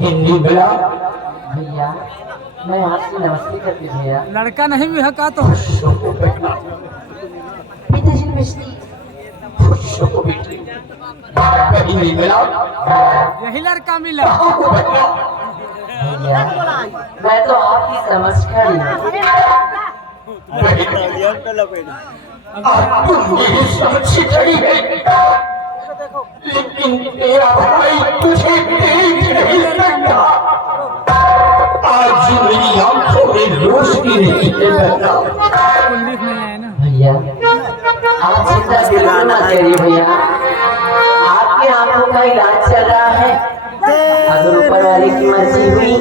हिंदी मिला भैया मैं आपसे नमस्ते करती हूँ भैया। लड़का नहीं भी है का तो पिताजी नमस्ते। हिंदी मिला यही लड़का मिला। भैया मैं तो आपकी समझ खड़ी हूँ। तुम मेरी समझ खड़ी है लेकिन तेरा भाई तुझे देख नहीं सकता। आज मेरी आंखों में रोशनी नहीं है बेटा। कुंडली में है ना भैया आप चिंता बिल्कुल मत करिए भैया, आपकी आंखों का इलाज चल रहा है। अगर ऊपर वाले की मर्जी हुई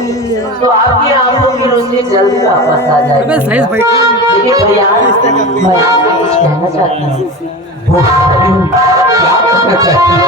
तो आपकी आंखों की रोशनी जल्दी वापस आ जाएगी। सही भाई। लेकिन भैया मैं आपको कुछ कहना चाहती हूँ। वो क्या कहना चाहती हो?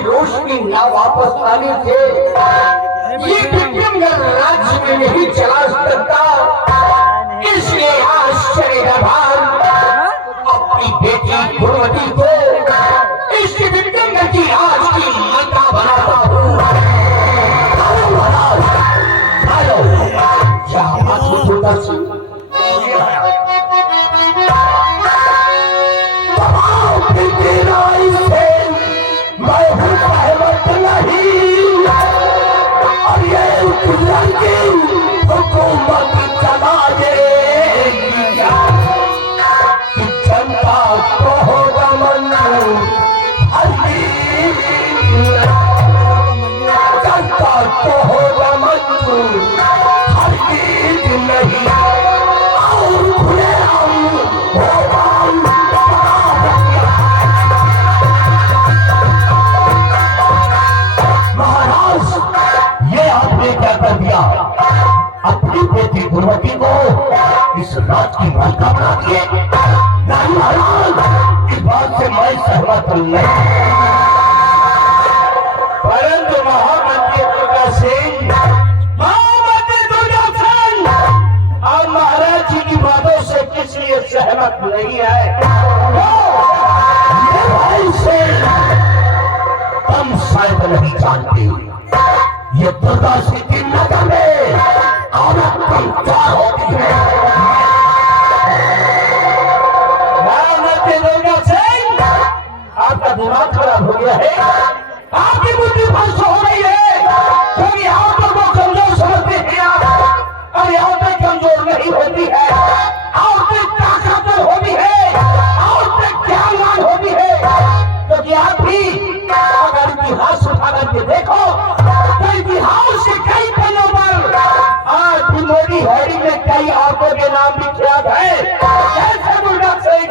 रोशनी ना वापस आने से ये विक्रमगढ़ राज्य में नहीं चला सकता। इसलिए आश्चर्य दरबार अपनी बेटी गुणवती को इस विक्रमगढ़ की राज की माता बनाता हूँ। जनता को होगा मन बात नहीं, परंतु महामंत्री दुर्गा सिंह, महामंत्री दुर्गा सिंह और महाराज जी की बातों से किस लिए सहमत नहीं है? भाई से तुम शायद नहीं जानते, ये दुर्गा सिंह की नगर में औरत कमजोर होती है। महामंत्री दुर्गा सिंह, आपका दिमाग खराब हो गया है, आपकी बुद्धि भ्रष्ट हो गई है, क्योंकि औरतों को कमजोर समझते हैं आप, और औरतें कमजोर नहीं होती है, औरतें ताकतवर होती है, औरतें ज्ञानवान होती है। क्योंकि आप भी अगर इतिहास उठा करके देखो तो इतिहास के कई पन्नों पर आज भी मोदी हेडिंग में कई औरतों के नाम विख्यात है, जैसे दुर्गा सिंह,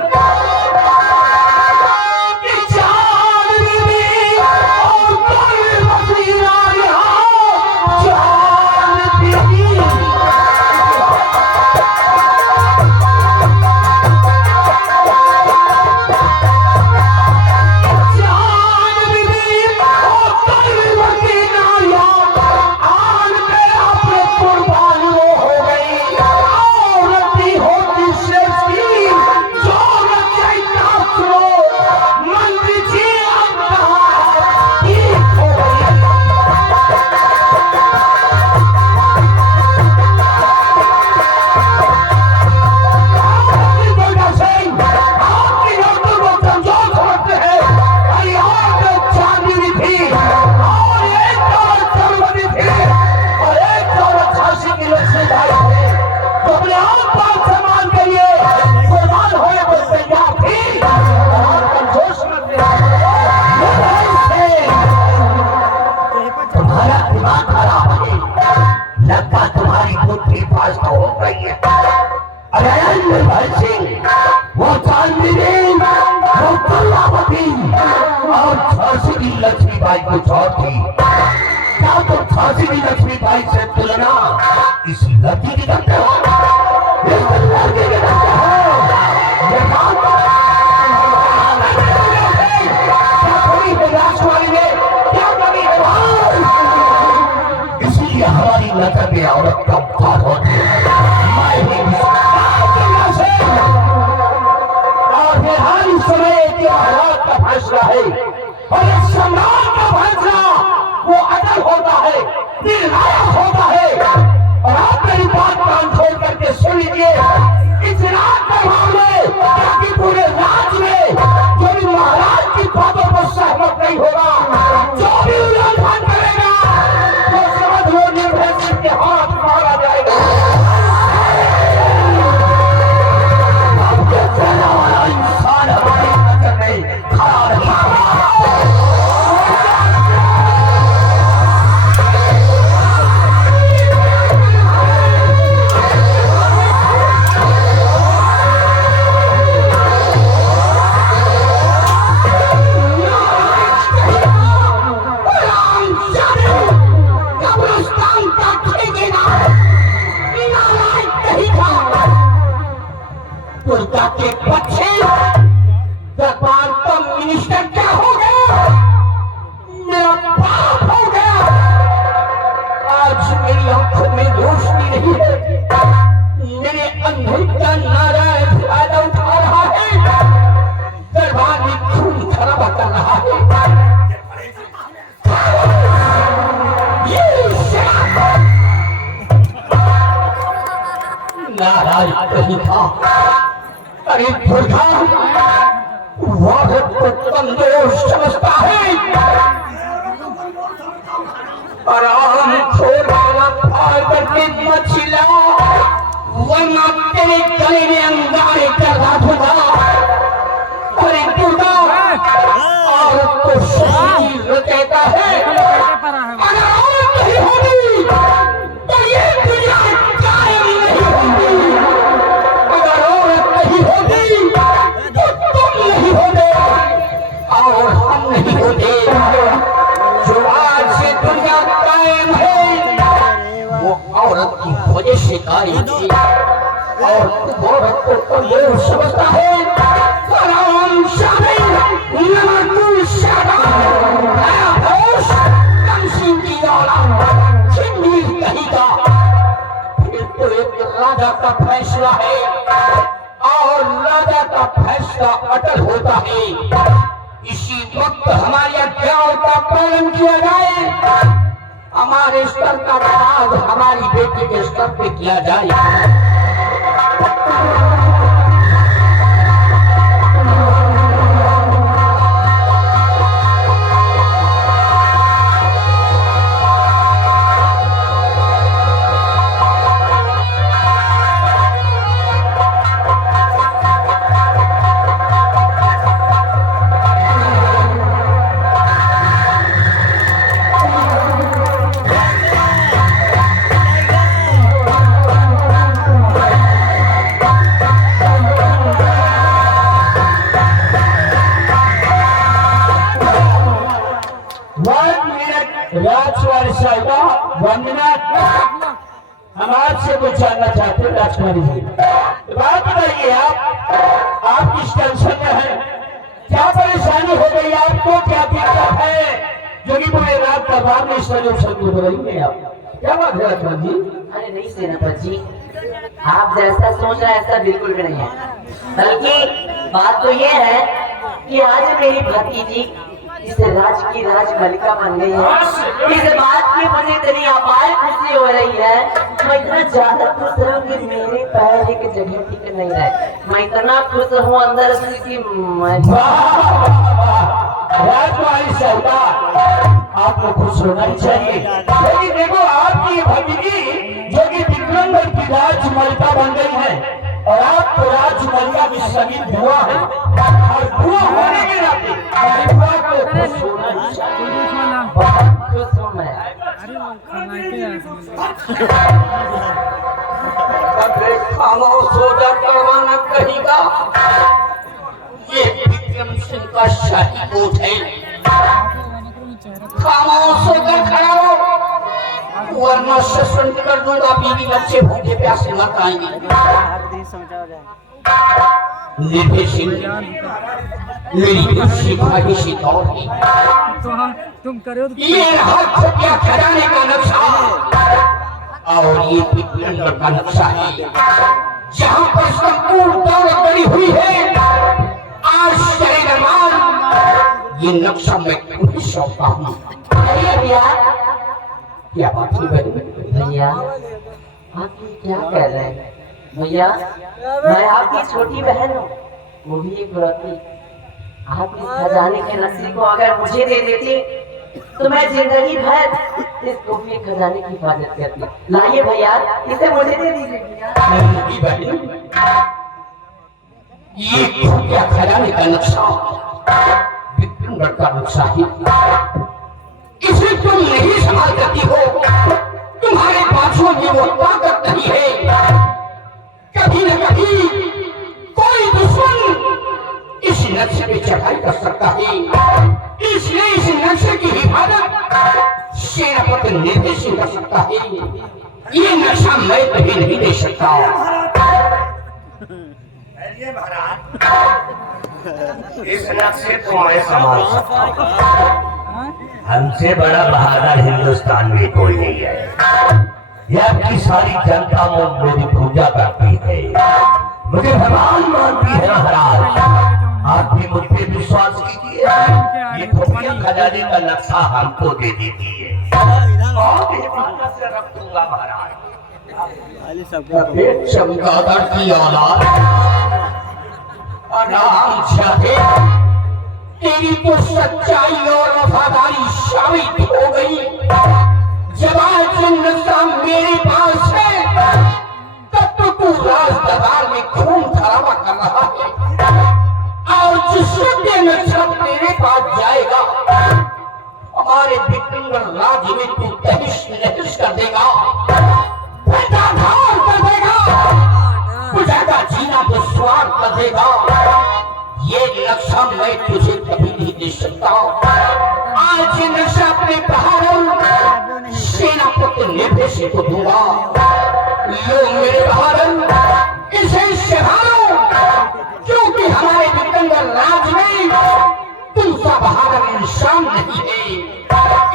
लक्ष्मीबाई कुछ और थी। क्या तो झांसी की लक्ष्मीबाई से तुलना इस लड़की की करते हो? इस लड़के की करते हो? ये बात क्या कमी है राजकुमारी में? क्या कमी है भाई? इसीलिए हमारी नजर में औरत कमजोर होती है। और फिलहाल इस समय के हालात का फैसला है, और एक सम्राट का फैसला वो अटल होता है, निर्णायक होता है। और आप मेरी बात कान खोल करके सुन लीजिए, इस रात के मामले ताकि पूरे राज्य में जो भी महाराज की बातों पर सहमत नहीं होगा, जो भी उल्लंघन करेगा, तो समझ लो निर्भय सिंह के हाथ मारा जाएगा। आपके सेना वाला इंसान हमारी नजर में खड़ा नहीं है। दुर्गा के बच्चे दरबार का मिनिस्टर क्या हो गया? मेरा बाप हो गया। आज मेरी आंखों में रोशनी नहीं है, मेरे अंधेरे का नारायण फायदा उठा रहा है, दरबार में खून खराबा कर रहा है। ये नारायण कहीं था। अरे दुर्गा औरत को कमजोर समझता है, और आम छोड़ा फाड़ करके मछला, वरना तेरे गले में अंगारे कर दूंगा। अरे दुर्गा औरत को शरीर कहता है, अगर औरत नहीं होगी तो ये दुनिया कायम नहीं होगी। अगर औरत नहीं होगी तो तुम नहीं होगे और हम नहीं होगे। जो आज से दुनिया कायम है वो औरत की वजह से कायम थी, और तुम औरत को कमजोर समझता है। तो हमारी अध्याय का पालन किया जाए, हमारे स्तर का काज हमारी बेटी के स्तर पे किया जाए। हम आपसे कुछ जानना चाहते हैं राजकुमारी जी, बात बताइए आप किस टेंशन में हैं? क्या परेशानी हो गई आपको? क्या दिक्कत है जो कि पूरे रात दरबार में इस तरह से हो रही है? आप क्या बात है राजकुमारी जी? अरे नहीं सेनापति जी, आप जैसा सोच रहे हैं ऐसा बिल्कुल भी नहीं है। बल्कि बात तो ये है कि आज मेरी भतीजी इस राज की राजमलिका बन गई है। इस बात की मुझे इतनी अपार खुशी हो रही है। मैं इतना ज्यादा खुश हूँ कि मेरे पैर एक जगह ठीक नहीं रहे। मैं इतना खुश हूँ अंदर से कि राजकुमारी सौदा आपको खुश होना ही चाहिए। लेकिन देखो आपकी भतीजी जो कि विक्रमगढ़ की राजमलिका बन गई है और आप तो राजमलिका की सभी बुआ है और बुआ होने के नाते बुआ को खुश होना ही चाहिए। बहुत खुश हूँ मैं। खामोश हो जा करवाना कहेगा। ये विक्रम सिंह का शाही कोट है, खामोश होकर खड़ा हो वरना सस्पेंड कर दूंगा। बीवी बच्चे भूखे प्यासे मत आएंगे। निर्भय सिंह मेरी दूसरी ख्वाहिशी दौर है। तुम करो ये रहा खुफिया खजाने का नक्शा और ये विक्रमगढ़ का नक्शा है जहाँ पर संपूर्ण दौलत बनी हुई है। आश्चर्य दरबार ये नक्शा मैं तुम्हें सौंपता हूँ। भैया क्या बात है भैया, आप ये क्या कह रहे हैं? भैया मैं आपकी छोटी बहन हूँ, वो भी एक लड़की। आप इस खजाने के नक्शे को अगर मुझे दे देती तो मैं जिंदगी भर इस खुफिया खजाने की हिफाजत करती। लाइए भैया, इसे मुझे दे दीजिए भैया। ये खुफिया खजाने का नक्शा विक्रमगढ़ का नक्शा है। इसे तुम नहीं संभाल सकती हो, तुम्हारे पासों में वो ताकत नहीं है। कभी न कभी कोई दुश्मन इस नक्शे पे चढ़ाई कर सकता है, इसलिए इस नक्शे की हिफाजत सेनापति निर्भय सिंह कर सकता है। ये नक्शा मैं कभी नहीं दे सकता। इस नक्शे को मैं संभाल सकता हूँ। हमसे बड़ा बहादुर हिंदुस्तान में कोई नहीं है। यह आपकी सारी जनता में मेरी पूजा करती है, मुझे भगवान मानती है। महाराज आप भी मुझ पर विश्वास कीजिए। ये खुफिया खजाने का नक्शा हमको दे दीजिए, बहुत हिफाजत से रख दूंगा महाराज। चमगादड़ की औलाद आराम से तेरी तो सच्चाई और वफादारी साबित हो गई। जब आज नक्शा मेरे पास है तब तो तू राज दरबार में खून खराबा कर रहा है और जिस ये नक्शा तेरे पास जाएगा हमारे विक्रमगढ़ राज्य में तू तहिश नहिश कर देगा, बेदाधार कर देगा, बुझाता जीना दुश्वार कर देगा। ये नक्शा मैं तुझे कभी नहीं दे सकता। आज ये नक्शा अपने बहादुर सेनापति निर्भय सिंह को दूंगा। लो मेरे बहादुर, इसे संभालो, क्योंकि हमारे विक्रमगढ़ राज्य में तुमसा बहादुर इंसान नहीं है।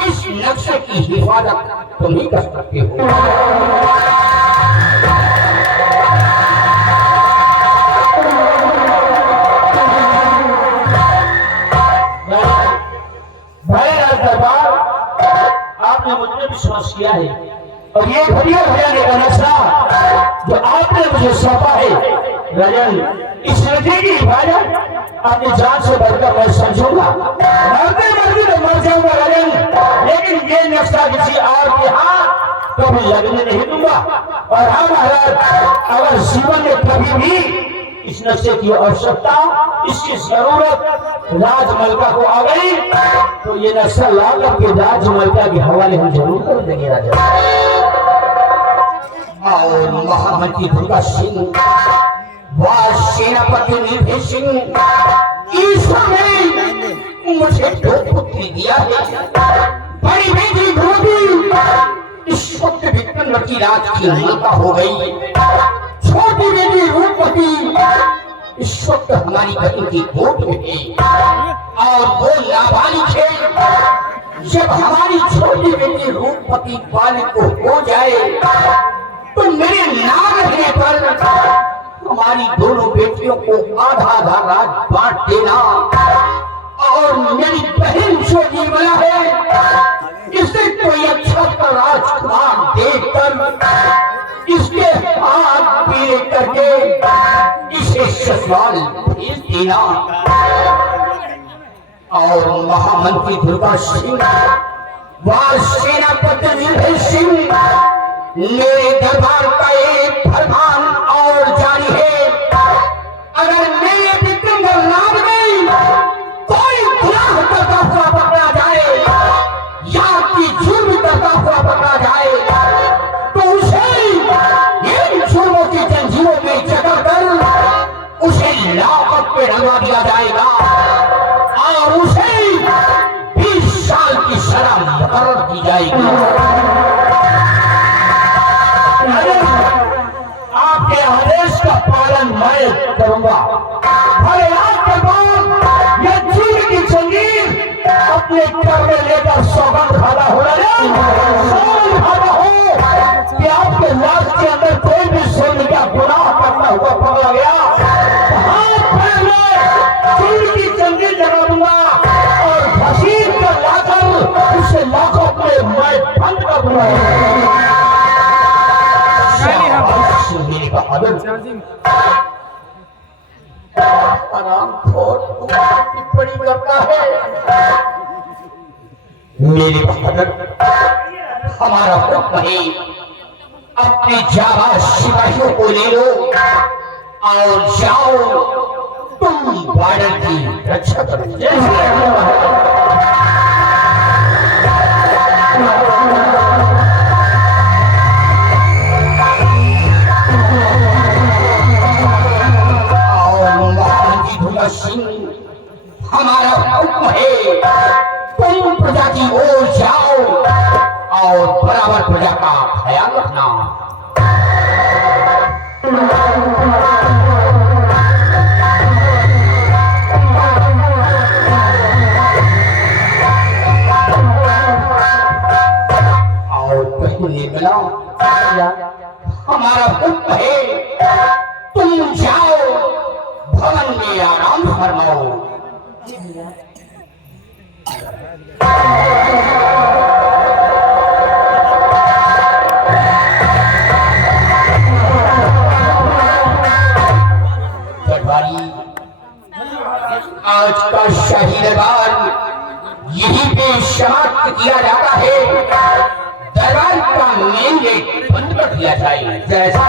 इस नक्शे की हिफाजत तुम ही कर सकते हो। विश्वास किया है और ये घड़िया भयाने का नक्शा जो आपने मुझे सौंपा है राजन, इस नदी की हिफाजत अपनी जान से बढ़कर मैं समझूंगा। मरते मरते तो मर जाऊंगा राजन, लेकिन ये नक्शा किसी और के हाथ तो मैं लगने नहीं दूंगा। और हाँ महाराज, अगर जीवन में कभी भी इस नक्शे की आवश्यकता, इसकी जरूरत राजमलका को आ गई तो ये नक्शा ला करके राजमलका के हवाले हम जरूर कर देंगे राजा। और महामंत्री दुर्गा सिंह व सेनापति निर्भय सिंह, ईश्वर ने मुझे 2 पुत्री दिया है। बड़ी बेटी रूपी इस वक्त विक्रमवती राज की मलका हो गई, छोटी बेटी रूपवती इस वक्त हमारी बहन की गोद में है और वो नाबालिग है। जब हमारी छोटी बेटी रूपवती बालिग को हो जाए तो मेरे नाम रहने पर हमारी दोनों बेटियों को आधा आधा राज बांट देना और मेरी बहन जो निर्मला है इसे कोई अच्छा सा राजकुमार देकर इसके हाथ पीले करके इसे ससुराल भेज देना। और महामंत्री दुर्गा सिंह व सेनापति निर्भय सिंह, मेरे दरबार का एक फरमान और जारी है, अगर मेरे विक्रमगढ़ नाम में कोई गुनाह करता हुआ पकड़ा जाए या कि जुर्म करता हुआ पकड़ा जाए तो उसे इन जुर्मों की जंजीरों में जकड़कर उसे लाकअप पे रंगा दिया जाएगा और उसे 20 साल की सजा मुकर्रर की जाएगी। आपके आदेश का पालन मैं करूंगा। भले आज के बाद ये चीन की जंजीर अपने घर में लेकर सौगंध खाता हो कि आपके लाश के अंदर कोई भी सोने का गुनाह करता हुआ पकड़ा गया, हाथ पैर में चीन की जंजीर लगा दूंगा और घसीट कर लाकर उसे लाखों में मैं बंद कर दूंगा। टिप्पणी करता है मेरे बहादुर, हमारा हुक्म है अपने जाबाज सिपाहियों को ले लो और जाओ तुम बॉर्डर की रक्षा करो। सिंह, हमारा हुक्म है तुम प्रजा की ओर जाओ और बराबर प्रजा का ख्याल रखना। और पहले मिला हमारा हुक्म है तुम जाओ भवन में आराम फरमाओ। आज का शाही दरबार यहीं पे समाप्त किया जाता है। दरबार का मेन गेट बंद कर दिया जाए। जैसा